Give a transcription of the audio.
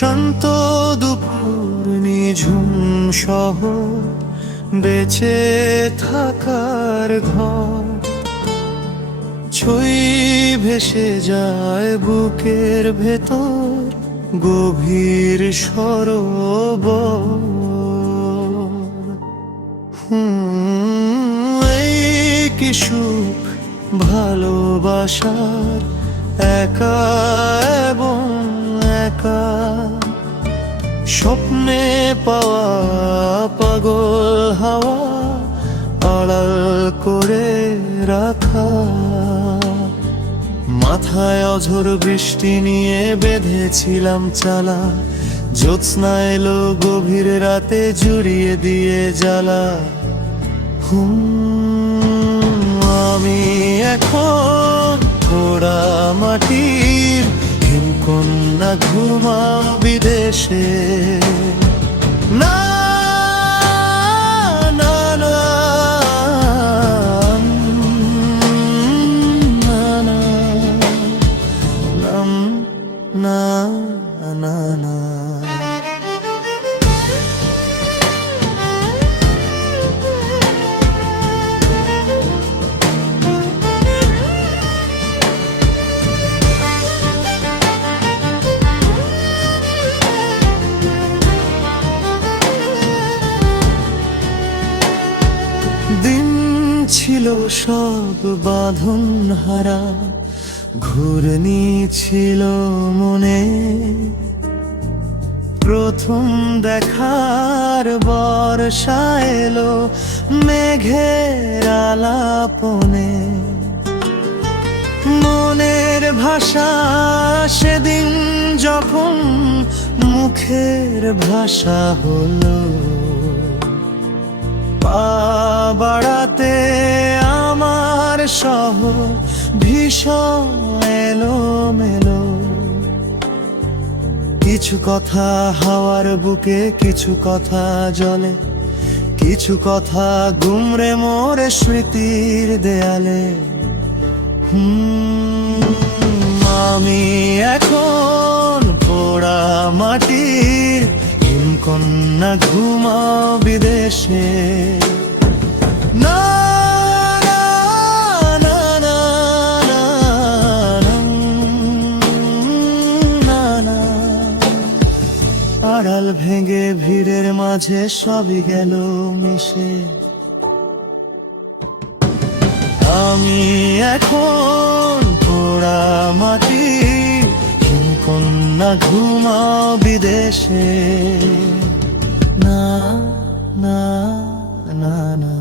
শান্ত দুপুর নিঝুম শহর, বেঁচে থাকার ঘর, ছুঁই ভেসে যায় বুকের ভেতর, গভীর সরোবর। এই কি সুখ ভালোবাসার, একা এবং একা, স্বপ্নে পাওয়া পাগল হাওয়া, আড়াল করে রাখা। মাথায় অঝোর বৃষ্টি নিয়ে বেঁধেছিলাম চালা, জ্যোৎস্না এলো গভীর রাতে জুড়িয়ে দিয়ে জ্বালা। আমি এখন পোড়া মাটির হিমকন্যা, ঘুমাও বিদেশে। না না না না না না না। দিন ছিল সব বাঁধন হারা, ঘূর্ণি ছিল মনে, প্রথম দেখার বর্ষা এলো মেঘের আলাপনে। মনের ভাষা সেদিন যখন মুখের ভাষা হলো, পা বাড়াতে আমার শহর ভীষণ এলোমেলো। কিছু কথা হাওয়ার বুকে, কিছু কথা জলে, কিছু কথা গুমরে মোরে স্মৃতির দেয়ালে। আমি এখন পোড়া মাটির হিমকন্যা, ঘুমাও বিদেশে। না না না না না না না। আড়াল ভেঙে ভিড়ের মাঝে সবই গেল মিশে। আমি এখন পোড়া মাটির হিমকন্যা, ঘুমাও বিদেশে। না না না না।